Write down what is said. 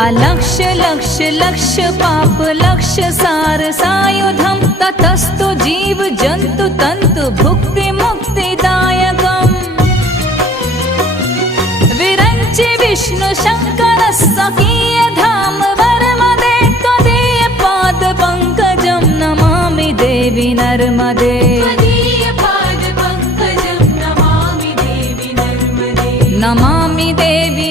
अलक्ष लक्ष लक्ष पाप लक्ष सार सायुधं ततस्तु जीव जंतु तंतु भुक्ति मुक्तिदायकम् विरंचि विष्णु शंकर सखीय धाम वर्मदे त्वदीय पाद पंकजं नमामि देवी नर्मदे नमामि देवी